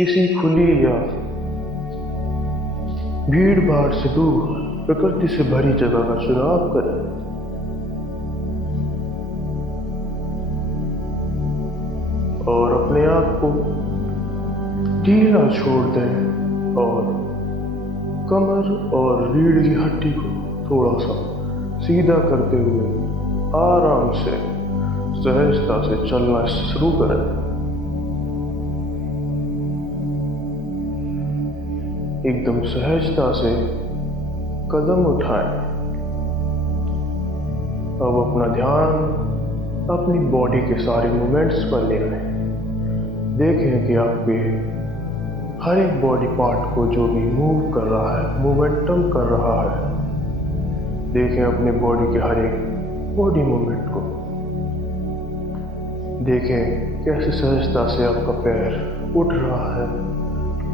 किसी खुली या भीड़ भाड़ से दूर प्रकृति से भरी जगह का चुनाव करें। और अपने आप को ढीला छोड़ दें और कमर और रीढ़ की हड्डी को थोड़ा सा सीधा करते हुए आराम से सहजता से चलना शुरू करें। एकदम सहजता से कदम उठाएं। अब अपना ध्यान अपनी बॉडी के सारे मूवमेंट्स पर ले आए। देखें कि आपके हर एक बॉडी पार्ट को जो भी मूव कर रहा है, मूवमेंटम कर रहा है, देखें अपने बॉडी के हर एक बॉडी मूवमेंट को। देखें कैसे सहजता से आपका पैर उठ रहा है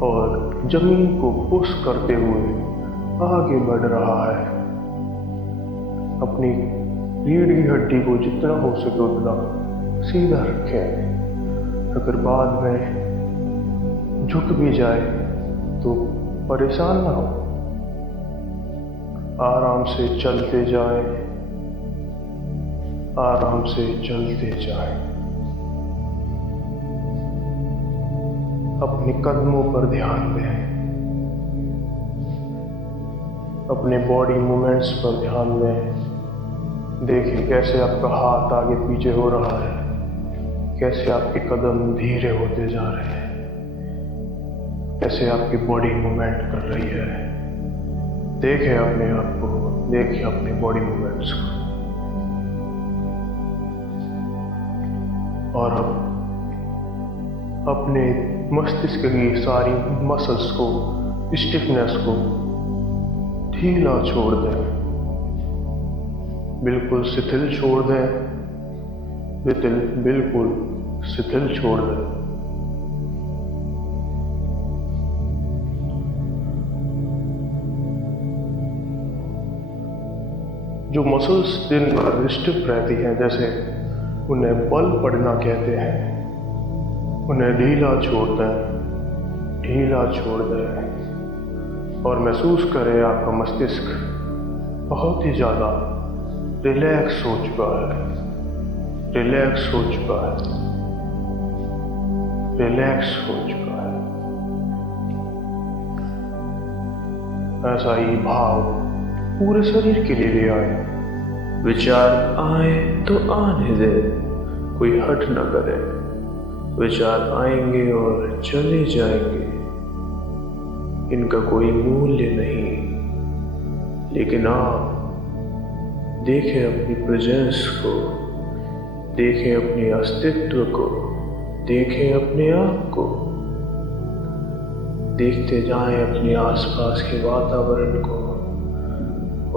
और जमीन को पुश करते हुए आगे बढ़ रहा है। अपनी रीढ़ की हड्डी को जितना हो सके उतना सीधा रखें। अगर बाद में झुक भी जाए तो परेशान ना हो, आराम से चलते जाएं, आराम से चलते जाएं। अपने कदमों पर ध्यान दें, अपने बॉडी मूवमेंट्स पर ध्यान दें। देखिए कैसे आपका हाथ आगे पीछे हो रहा है, कैसे आपके कदम धीरे होते जा रहे हैं, कैसे आपकी बॉडी मूवमेंट कर रही है। देखें अपने आप को, देखिए अपने बॉडी मूवमेंट्स को। और अब अपने मस्तिष्क की सारी मसल्स को, स्टिफनेस को ढीला छोड़ दें, बिल्कुल शिथिल छोड़ दें, बिल्कुल शिथिल छोड़ दें। जो मसल्स दिन भर स्टिफ रहती हैं, जैसे उन्हें बल पड़ना कहते हैं, उन्हें ढीला छोड़ दें, ढीला छोड़ दें। और महसूस करें आपका मस्तिष्क बहुत ही ज़्यादा रिलैक्स हो चुका है, रिलैक्स हो चुका है, रिलैक्स हो चुका है। ऐसा ही भाव पूरे शरीर के लिए ले आए। विचार आए तो आने दे, कोई हट न करे। विचार आएंगे और चले जाएंगे, इनका कोई मूल्य नहीं। लेकिन आप देखें अपनी प्रेजेंस को, देखें अपने अस्तित्व को, देखें अपने आप को। देखते जाएं अपने आसपास के वातावरण को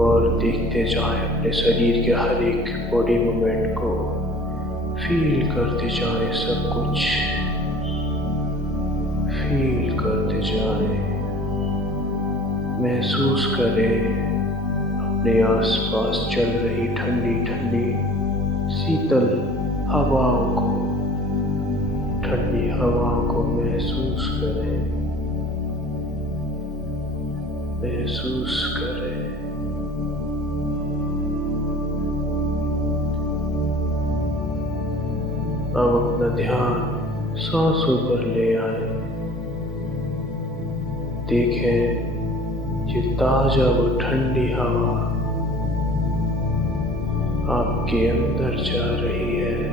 और देखते जाएं अपने शरीर के हर एक बॉडी मूवमेंट को। फील करते जाएं सब कुछ, फील करते जाएं। महसूस करें अपने आसपास चल रही ठंडी ठंडी शीतल हवाओं को, ठंडी हवाओं को महसूस करें, महसूस करें। अब अपना ध्यान सांसों पर ले आए। देखें ये ताजा व ठंडी हवा आपके अंदर जा रही है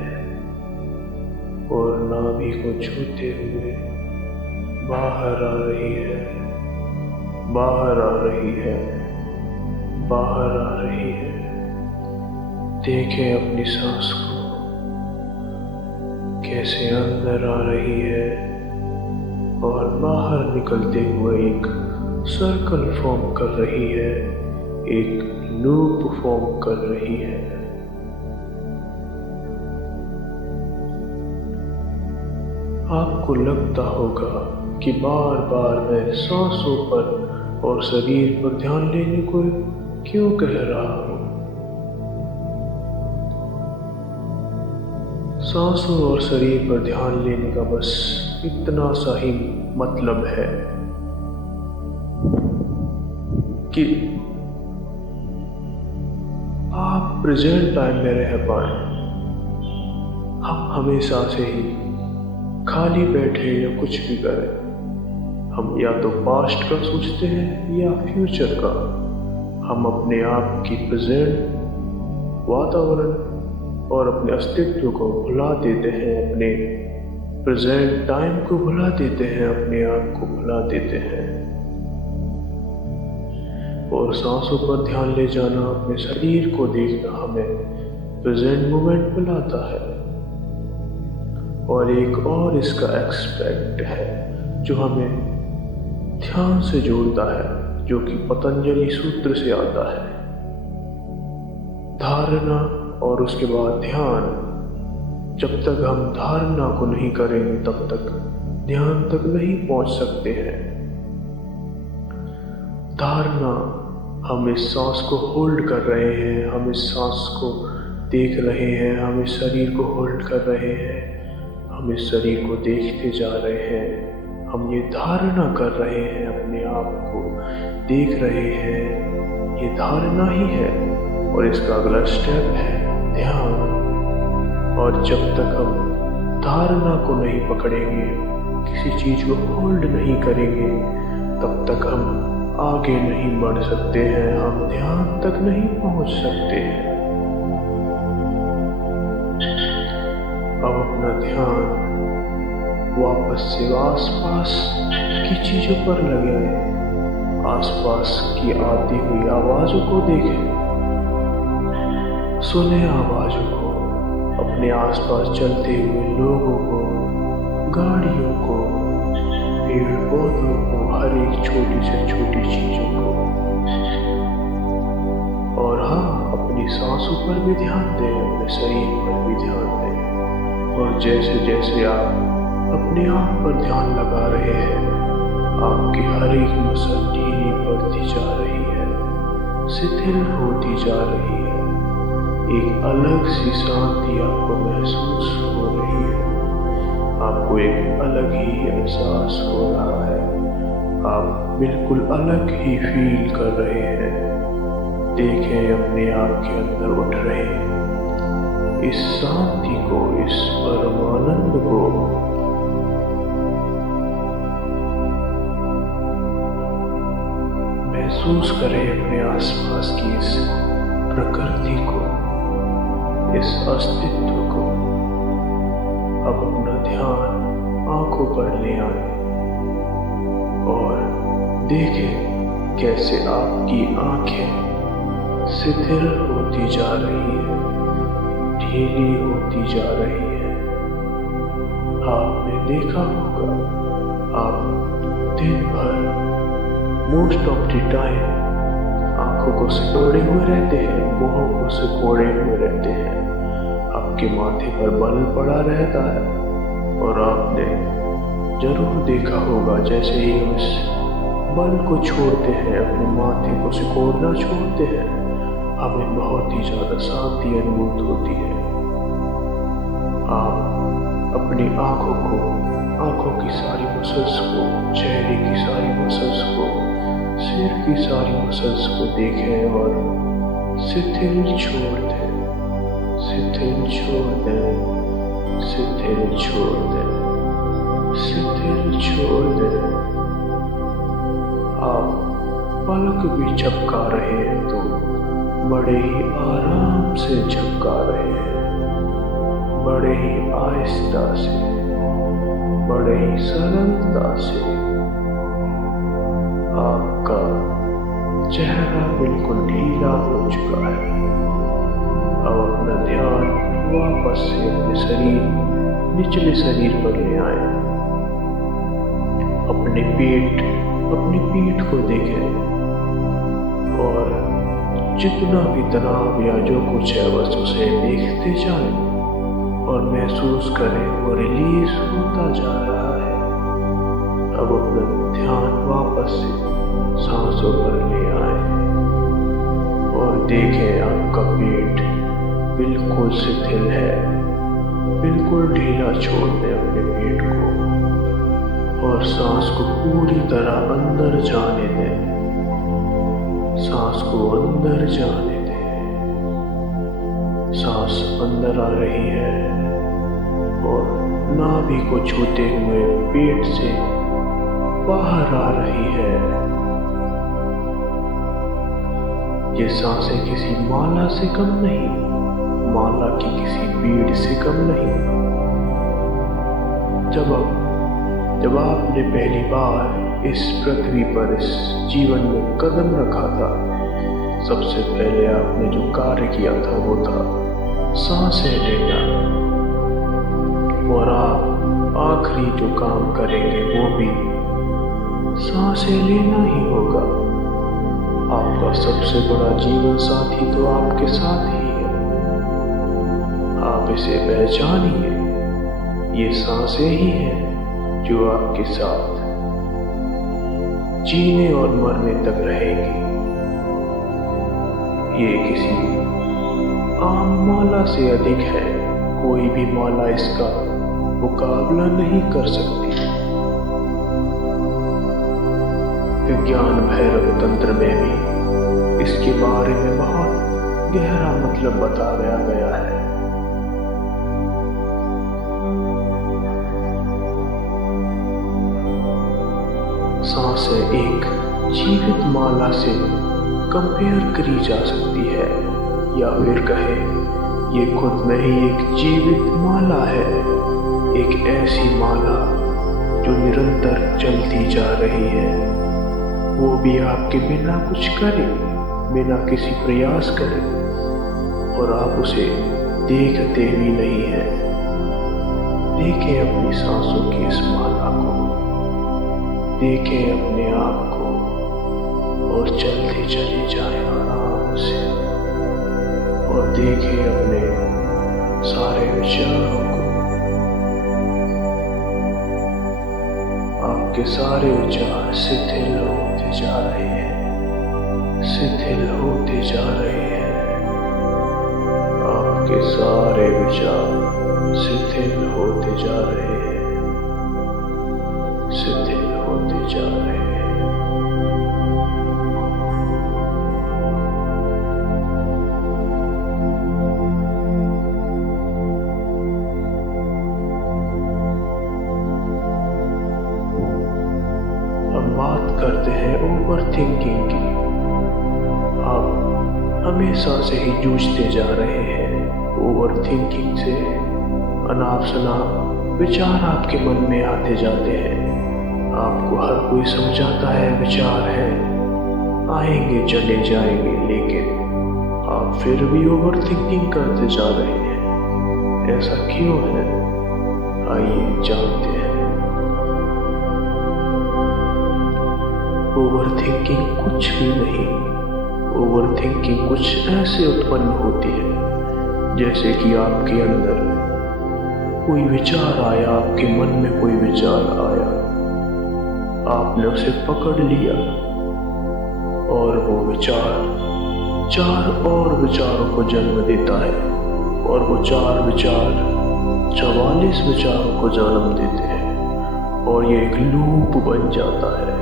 और नाभि को छूते हुए बाहर आ रही है, बाहर आ रही है, बाहर आ रही है। देखें अपनी सांस को कैसे अंदर आ रही है और बाहर निकलते हुए एक सर्कल फॉर्म कर रही है, एक लूप फॉर्म कर रही है। आपको लगता होगा कि बार बार मैं सांसों पर और शरीर पर ध्यान लेने को क्यों कह रहा हूँ। सांसों और शरीर पर ध्यान लेने का बस इतना सा ही मतलब है कि आप प्रेजेंट टाइम में रह पाए। हम हमेशा से ही खाली बैठे या कुछ भी करें, हम या तो पास्ट का सोचते हैं या फ्यूचर का। हम अपने आप की प्रेजेंट वातावरण और अपने अस्तित्व को भुला देते हैं, अपने प्रेजेंट टाइम को भुला देते हैं, अपने आप को भुला देते हैं। और सांसों पर ध्यान ले जाना, अपने शरीर को देखना हमें प्रेजेंट मोमेंट में लाता है। और एक और इसका एस्पेक्ट है जो हमें ध्यान से जोड़ता है, जो कि पतंजलि सूत्र से आता है। धारणा और उसके बाद ध्यान। जब तक हम धारणा को नहीं करेंगे तब तक ध्यान तक नहीं पहुंच सकते हैं। धारणा, हम इस सांस को होल्ड कर रहे हैं, हम इस सांस को देख रहे हैं, हम इस शरीर को होल्ड कर रहे हैं, हम इस शरीर को देखते जा रहे हैं। हम ये धारणा कर रहे हैं, अपने आप को देख रहे हैं, ये धारणा ही है। और इसका अगला स्टेप है ध्यान। और जब तक हम धारणा को नहीं पकड़ेंगे, किसी चीज को होल्ड नहीं करेंगे, तब तक हम आगे नहीं बढ़ सकते हैं, हम ध्यान तक नहीं पहुंच सकते हैं। अब अपना ध्यान वापस से आसपास की चीजों पर लगाएं, आसपास की आती हुई आवाजों को देखें, सुने आवाजों को, अपने आसपास चलते हुए लोगों को, गाड़ियों को, पेड़ पौधों को, हर एक छोटी से छोटी चीजों को। और हाँ, अपनी सांसों पर भी ध्यान दें, अपने शरीर पर भी ध्यान दें। और जैसे जैसे आप अपने आप पर ध्यान लगा रहे हैं, आपकी हर एक मसल ढीली पड़ती जा रही है, शिथिल होती जा रही है। एक अलग सी शांति आपको महसूस हो रही है, आपको एक अलग ही एहसास हो रहा है, आप बिल्कुल अलग ही फील कर रहे हैं। देखें अपने आप के अंदर उठ रहे इस शांति को, इस परमानंद को। महसूस करें अपने आसपास की इस प्रकृति को, इस अस्तित्व को। अब अपना ध्यान आंखों पर ले आए और देखें कैसे आपकी आंखें शिथिल होती जा रही है, ढीली होती जा रही है। आपने देखा होगा, आप दिन भर मोस्ट ऑफ द टाइम आंखों को सिकोड़े हुए रहते हैं, मुंहों को सिकोड़े हुए रहते हैं, आपके माथे पर बल पड़ा रहता है। और आपने जरूर देखा होगा, जैसे ही हम इस बल को छोड़ते हैं, अपने माथे को सिकोड़ना छोड़ते हैं, हमें बहुत ही ज्यादा शांति अनुभूत होती है। आप अपनी आंखों को, आंखों की सारी मसल्स को, चेहरे की सारी मसल्स को, सिर की सारी मसल्स को देखें और शिथिल छोड़ दें, शिथिल छोड़ दें, शिथिल छोड़ दें, शिथिल छोड़ दें। आप पलक भी झपका रहे हैं तो बड़े ही आराम से झपका रहे हैं, बड़े ही आहिस्ता से, बड़े ही सरलता से। आपका चेहरा बिल्कुल ढीला हो चुका है। अब अपना ध्यान वापस से अपने शरीर, निचले शरीर पर ले आए। अपने पीठ को देखें और जितना भी तनाव या जो कुछ है बस उसे देखते जाएं और महसूस करें वो रिलीज होता जा रहा है। अब अपना ध्यान वापस से सांसों पर ले आए और देखें आपका पेट बिल्कुल शिथिल है। बिल्कुल ढीला छोड़ दें अपने पेट को और सांस को पूरी तरह अंदर जाने दें। सांस को अंदर जाने दें। सांस अंदर आ रही है और नाभि को छूते हुए पेट से बाहर आ रही है। ये सांसें किसी माला से कम नहीं, माला की किसी बीड़ से कम नहीं। जब आपने पहली बार इस पृथ्वी पर इस जीवन में कदम रखा था, सबसे पहले आपने जो कार्य किया था वो था सांसें लेना। और आप आखिरी जो काम करेंगे वो भी सांसें लेना ही होगा। आपका सबसे बड़ा जीवन साथी तो आपके साथ ही है। आप इसे पहचानिए। ये सांसें ही हैं जो आपके साथ जीने और मरने तक रहेंगी। ये किसी आम माला से अधिक है। कोई भी माला इसका मुकाबला नहीं कर सकती। विज्ञान भैरव तंत्र में भी इसके बारे में बहुत गहरा मतलब बताया गया है। सांसें एक जीवित माला से कंपेयर करी जा सकती है, या फिर कहे ये खुद में ही एक जीवित माला है। एक ऐसी माला जो निरंतर चलती जा रही है, वो भी आपके बिना कुछ करे, बिना किसी प्रयास करे, और आप उसे देखते भी नहीं हैं। देखें अपनी सांसों की इस माला को, देखें अपने आप को, और चलते चले जाएं आराम से। और देखें अपने सारे विचारों को। आपके सारे विचार शिथिल होते जा रहे हैं, शिथिल होते जा रहे हैं। आपके सारे विचार शिथिल होते जा रहे हैं, शिथिल होते जा रहे हैं। बात करते हैं ओवर थिंकिंग की। आप हमेशा से ही जूझते जा रहे हैं ओवर थिंकिंग से। अनाप शनाप विचार आपके मन में आते जाते हैं। आपको हर कोई समझाता है विचार है, आएंगे चले जाएंगे, लेकिन आप फिर भी ओवर थिंकिंग करते जा रहे हैं। ऐसा क्यों है? आइए जानते हैं। ओवर थिंकिंग कुछ भी नहीं। ओवर थिंकिंग कुछ ऐसे उत्पन्न होती है जैसे कि आपके अंदर कोई विचार आया, आपके मन में कोई विचार आया, आपने उसे पकड़ लिया और वो विचार 4 और विचारों को जन्म देता है, और वो 4 विचार 44 विचारों को जन्म देते हैं, और ये एक लूप बन जाता है।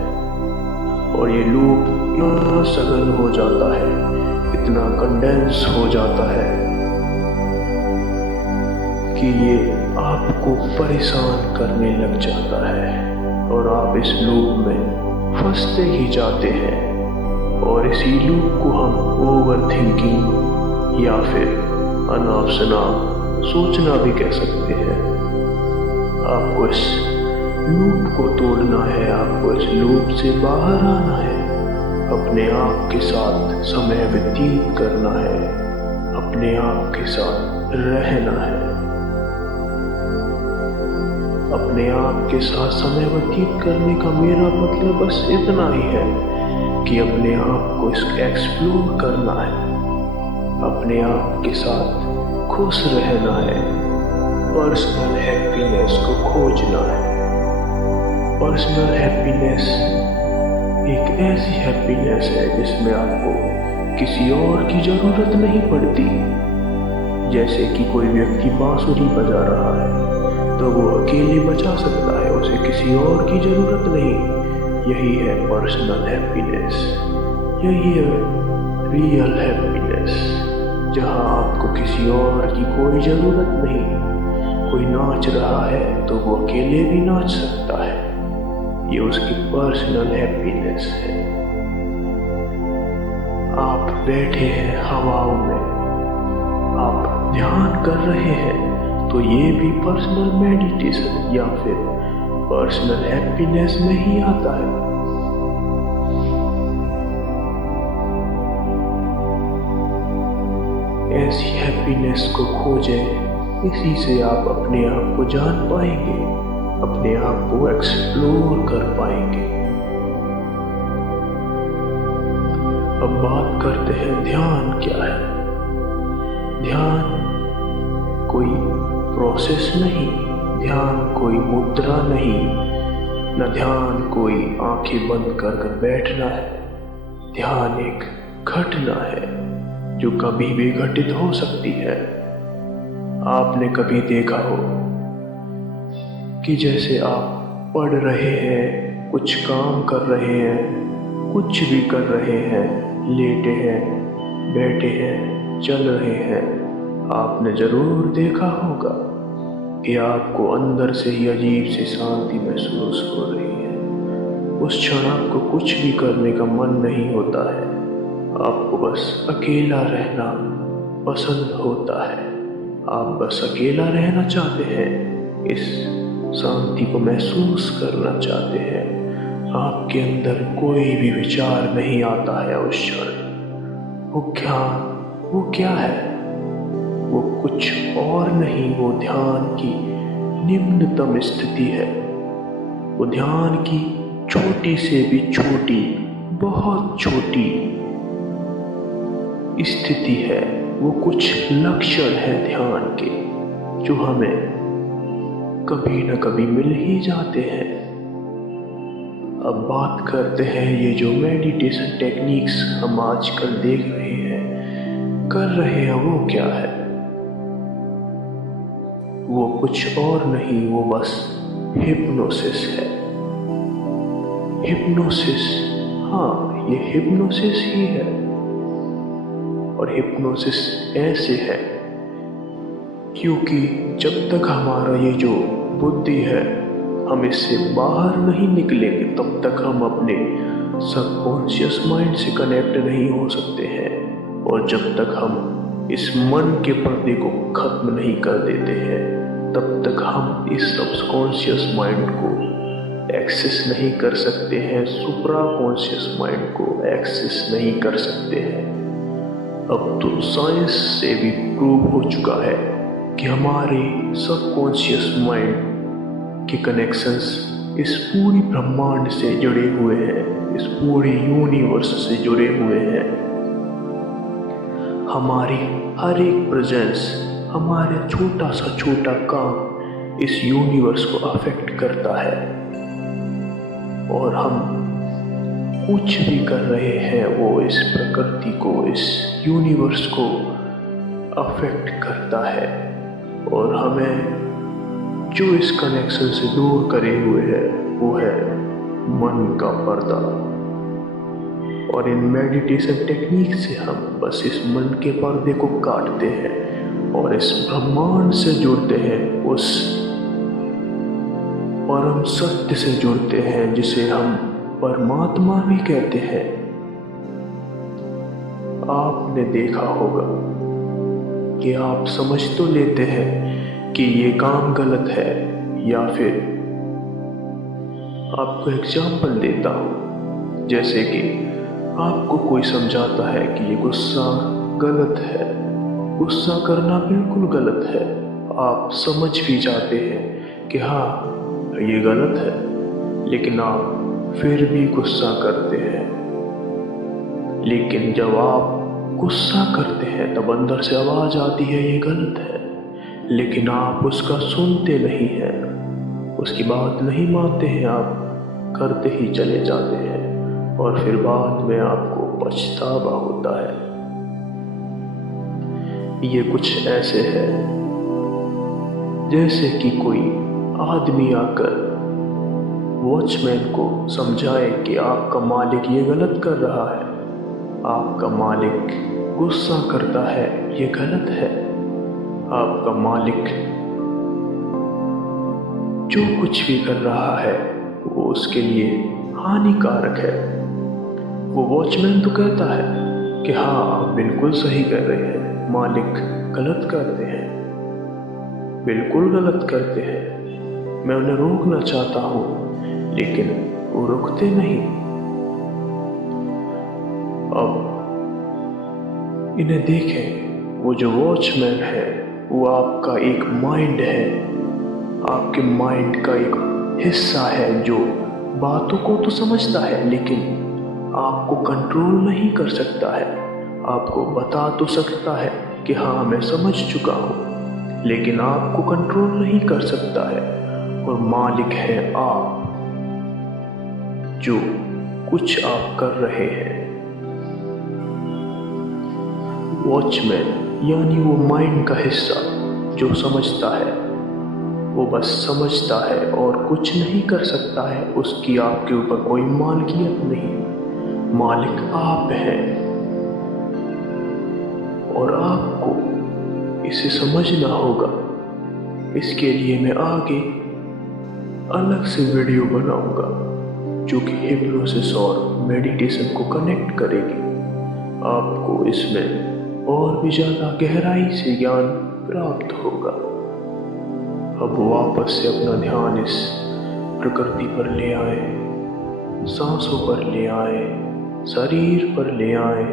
और ये लूप इतना सघन हो जाता है, इतना कंडेंस हो जाता है कि ये आपको परेशान करने लग जाता है, और आप इस लूप में फंसते ही जाते हैं। और इसी लूप को हम ओवर थिंकिंग या फिर अनाप शनाप सोचना भी कह सकते हैं। आपको इस लूप को तोड़ना है, आपको इस लूप से बाहर आना है, अपने आप के साथ समय व्यतीत करना है, अपने आप के साथ रहना है। अपने आप के साथ समय व्यतीत करने का मेरा मतलब बस इतना ही है कि अपने आप को एक्सप्लोर करना है, अपने आप के साथ खुश रहना है, पर्सनल हैप्पीनेस को खोजना है। पर्सनल हैप्पीनेस एक ऐसी हैप्पीनेस है जिसमें आपको किसी और की जरूरत नहीं पड़ती। जैसे कि कोई व्यक्ति बांसुरी बजा रहा है तो वो अकेले बजा सकता है उसे किसी और की जरूरत नहीं। यही है पर्सनल हैप्पीनेस, यही है रियल हैप्पीनेस, जहां आपको किसी और की कोई जरूरत नहीं। कोई नाच रहा है तो वो अकेले भी नाच सकता है, ये उसकी पर्सनल हैप्पीनेस है। आप बैठे हैं हवाओं में, आप ध्यान कर रहे हैं, तो ये भी पर्सनल मेडिटेशन या फिर पर्सनल हैप्पीनेस में ही आता है। ऐसी हैप्पीनेस को खोजें, इसी से आप अपने आप को जान पाएंगे, अपने आप को एक्सप्लोर कर पाएंगे। अब बात करते हैं ध्यान क्या है। ध्यान कोई प्रोसेस नहीं, ध्यान कोई मुद्रा नहीं, न ध्यान कोई आंखें बंद कर बैठना है। ध्यान एक घटना है जो कभी भी घटित हो सकती है। आपने कभी देखा हो कि जैसे आप पढ़ रहे हैं, कुछ काम कर रहे हैं, कुछ भी कर रहे हैं, लेटे हैं, बैठे हैं, चल रहे हैं, आपने जरूर देखा होगा कि आपको अंदर से ही अजीब सी शांति महसूस हो रही है। उस क्षण आपको कुछ भी करने का मन नहीं होता है, आपको बस अकेला रहना पसंद होता है। आप बस अकेला रहना चाहते हैं, इस शांति को महसूस करना चाहते हैं। आपके अंदर कोई भी विचार नहीं आता है उस क्षण। वो क्या है? वो कुछ और नहीं, वो ध्यान की निम्नतम स्थिति है। वो ध्यान की छोटी से भी छोटी, बहुत छोटी स्थिति है। वो कुछ लक्षण है ध्यान के जो हमें कभी न कभी मिल ही जाते हैं। अब बात करते हैं ये जो मेडिटेशन टेक्निक्स हम आजकल देख रहे हैं, कर रहे हैं, वो क्या है? वो कुछ और नहीं, वो बस हिप्नोसिस है। हिप्नोसिस, हाँ, ये हिप्नोसिस ही है। और हिप्नोसिस ऐसे है क्योंकि जब तक हमारा ये जो बुद्धि है, हम इससे बाहर नहीं निकलेंगे, तब तक हम अपने सबकॉन्शियस माइंड से कनेक्ट नहीं हो सकते हैं। और जब तक हम इस मन के पर्दे को खत्म नहीं कर देते हैं, तब तक हम इस सबकॉन्शियस माइंड को एक्सेस नहीं कर सकते हैं, सुप्रा कॉन्शियस माइंड को एक्सेस नहीं कर सकते हैं। अब तो साइंस से भी प्रूव हो चुका है कि हमारे सबकॉन्शियस माइंड के कनेक्शंस इस पूरी ब्रह्मांड से जुड़े हुए हैं, इस पूरे यूनिवर्स से जुड़े हुए हैं। हमारी हर एक प्रेजेंस, हमारे छोटा सा छोटा काम इस यूनिवर्स को अफेक्ट करता है। और हम कुछ भी कर रहे हैं, वो इस प्रकृति को, इस यूनिवर्स को अफेक्ट करता है। और हमें जो इस कनेक्शन से दूर करे हुए है, वो है मन का पर्दा। और इन मेडिटेशन टेक्निक से हम बस इस मन के पर्दे को काटते हैं और इस ब्रह्मांड से जुड़ते हैं, उस परम सत्य से जुड़ते हैं जिसे हम परमात्मा भी कहते हैं। आपने देखा होगा कि आप समझ तो लेते हैं कि ये काम गलत है, या फिर आपको एग्जाम्पल देता हूँ, जैसे कि आपको कोई समझाता है कि ये गुस्सा गलत है, गुस्सा करना बिल्कुल गलत है। आप समझ भी जाते हैं कि हाँ, ये गलत है, लेकिन आप फिर भी गुस्सा करते हैं। लेकिन जब आप गुस्सा करते हैं तब अंदर से आवाज आती है ये गलत है, लेकिन आप उसका सुनते नहीं हैं, उसकी बात नहीं मानते हैं, आप करते ही चले जाते हैं और फिर बाद में आपको पछतावा होता है। ये कुछ ऐसे है जैसे कि कोई आदमी आकर वॉचमैन को समझाए कि आपका मालिक ये गलत कर रहा है, आपका मालिक गुस्सा करता है, ये गलत है। आपका मालिक जो कुछ भी कर रहा है वो उसके लिए हानिकारक है। वो वॉचमैन तो कहता है कि हाँ, आप बिल्कुल सही कर रहे हैं, मालिक गलत करते हैं, बिल्कुल गलत करते हैं। मैं उन्हें रोकना चाहता हूँ लेकिन वो रुकते नहीं। अब इन्हें देखें, वो जो वॉचमैन है वो आपका एक माइंड है, आपके माइंड का एक हिस्सा है जो बातों को तो समझता है लेकिन आपको कंट्रोल नहीं कर सकता है। आपको बता तो सकता है कि हाँ, मैं समझ चुका हूँ, लेकिन आपको कंट्रोल नहीं कर सकता है। और मालिक है आप, जो कुछ आप कर रहे हैं। वॉचमैन यानी वो माइंड का हिस्सा जो समझता है, वो बस समझता है और कुछ नहीं कर सकता है। उसकी आपके ऊपर कोई मालकियत नहीं। मालिक आप हैं और आपको इसे समझना होगा। इसके लिए मैं आगे अलग से वीडियो बनाऊंगा जो कि हिप्नोसिस और मेडिटेशन को कनेक्ट करेगी। आपको इसमें और भी ज़्यादा गहराई से ज्ञान प्राप्त होगा। अब वापस से अपना ध्यान इस प्रकृति पर ले आए, सांसों पर ले आए, शरीर पर ले आए,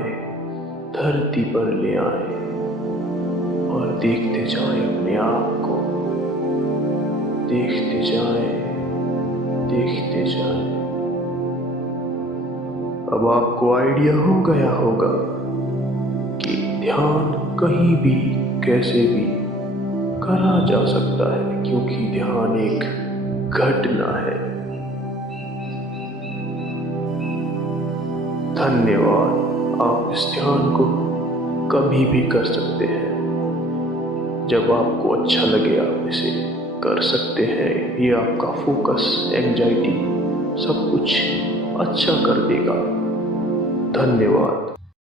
धरती पर ले आए और देखते जाएं अपने आप को, देखते जाएं, देखते जाएं। अब आपको आइडिया हो गया होगा कि ध्यान कहीं भी कैसे भी करा जा सकता है, क्योंकि ध्यान एक घटना है। धन्यवाद। आप इस ध्यान को कभी भी कर सकते हैं। जब आपको अच्छा लगे आप इसे कर सकते हैं। ये आपका फोकस, एंजाइटी सब कुछ अच्छा कर देगा। धन्यवाद।